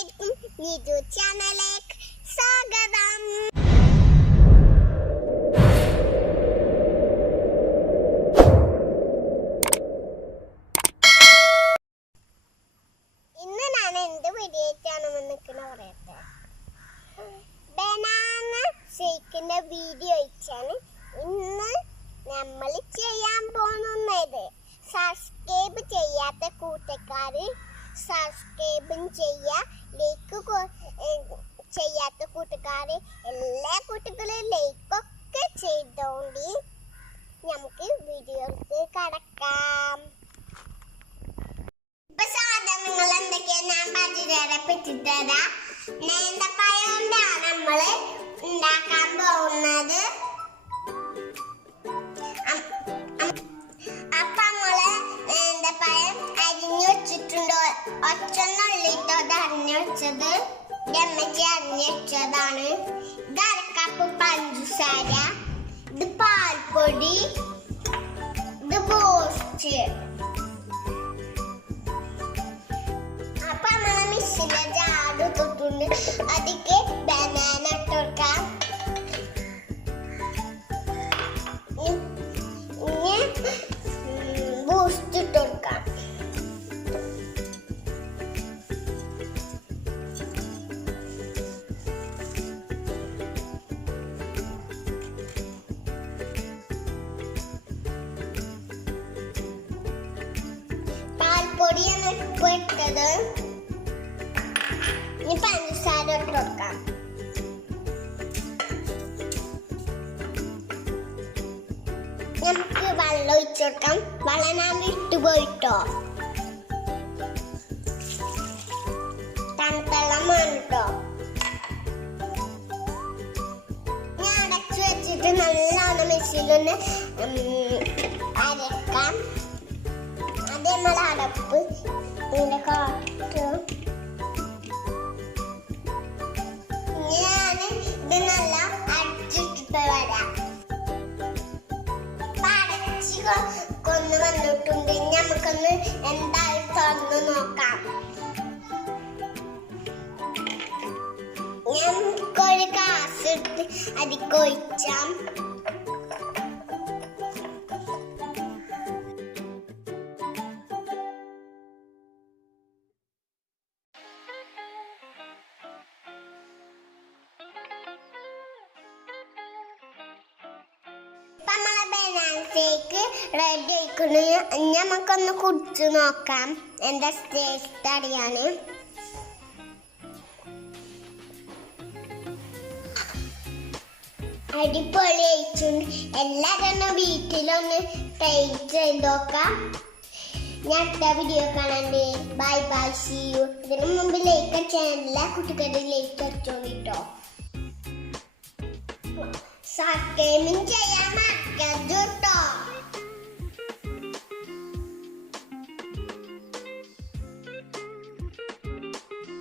എല്ലാവർക്കും നിജു സ്വാഗതം. ഇന്ന് ഞാൻ എന്ത് വീഡിയോച്ചാണ് നിൽക്കുന്ന പറയട്ടെ ബനാന ഷേക്കിന്റെ വീഡിയോ വെച്ചാണ് ഇന്ന് നമ്മൾ ചെയ്യാൻ പോകുന്നത്. സബ്സ്ക്രൈബ് ചെയ്യാത്ത കൂട്ടക്കാര് സബ്സ്ക്രൈബും ചെയ്യുക ലൈക്ക് ചെയ്യാത്ത കൂട്ടുകാര് എല്ലാ കൂട്ടുകാരും ലൈക്കൊക്കെ ചെയ്തോണ്ട് നമുക്ക് വീഡിയോസ് കടക്കാം. ഇപ്പൊ സാധനങ്ങൾ എന്തൊക്കെയാ ഞാൻ പരിചയപ്പെട്ടിട്ടരാ പറ്റിത്തരാം കൊണ്ടാണ് നമ്മൾ ഉണ്ടാക്കാൻ പോകുന്നത്. അപ്പൊ നമ്മൾ നേന്തപ്പഴം അരിഞ്ഞു വെച്ചിട്ടുണ്ട്. ഒച്ചന്നുള്ളിട്ടോ അത് അരിഞ്ഞു വെച്ചത് രമ്മച്ചി അരിഞ്ഞു വെച്ചതാണ് ഇത് പഞ്ചസാര ഇത് പാൽപ്പൊടി ഇത് ബൂസ്റ്റ്. പാൽപ്പൊടിയാണ് ഉപ്പ് ഇട്ടത് ഇനി പഞ്ചസാര ഇട്ട് കൊടുക്കാം നമുക്ക് വെള്ളം ഒഴിച്ചു കൊടുക്കാം വിട്ടുപോയിട്ടോ തണുത്തെല്ലാം വേണിട്ടോ ഞാൻ അടച്ചു വെച്ചിട്ട് നല്ലോണം മെഷീനൊന്ന് അരക്കാം അടപ്പ് ഇങ്ങനെ കാട്ടും ഞാൻ നല്ല അടിച്ചിട്ടിട്ട് വരാം കൊ- കൊന്ന് വന്നിട്ടുണ്ട് നമുക്കൊന്ന് എന്തായാലും തുറന്ന് നോക്കാം നമുക്കൊരു ഗ്ലാസ് എടുത്ത് അതിക്ക് ബനാനത്തേക്ക് റെഡി ആയിക്കണ് ഇനി നമുക്കൊന്ന് കുടിച്ചു നോക്കാം. എന്താ ടേസ്റ്റ് അറിയാന്? അടിപൊളി ആയിട്ടുണ്ട്. എല്ലാവരും വീട്ടിലൊന്ന് ട്രൈ ചെയ്ത് നോക്കാം. ഞാൻ വീഡിയോ കാണാണ്ട്. ബൈ ബൈ സി യു ഇതിനു മുമ്പ് ലൈക്ക് അടിച്ചാൽ എല്ലാ കുട്ടികളുടെ ലൈക്ക് അടിച്ചോളിട്ടോ സബ്സ്ക്രൈബും ചെയ്യാം. Porque